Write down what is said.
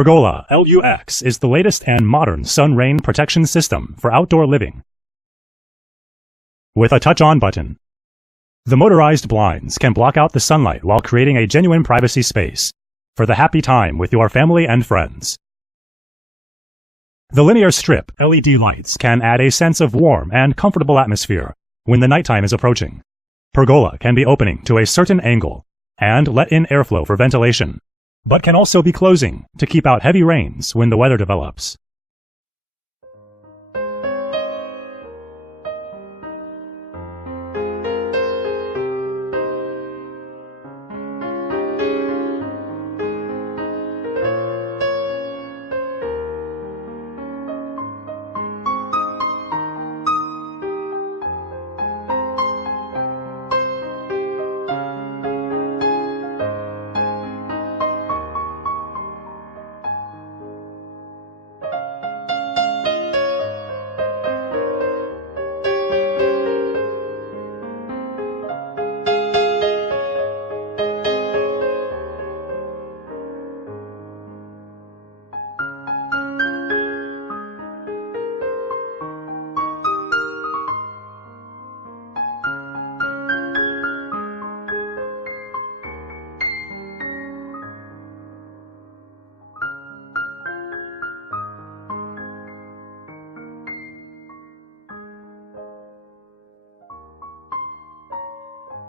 Pergola LUX is the latest and modern sun rain protection system for outdoor living. With a touch-on button, the motorized blinds can block out the sunlight while creating a genuine privacy space for the happy time with your family and friends. The linear strip LED lights can add a sense of warm and comfortable atmosphere when the nighttime is approaching. Pergola can be opening to a certain angle and let in airflow for ventilation, but can also be closing to keep out heavy rains when the weather develops.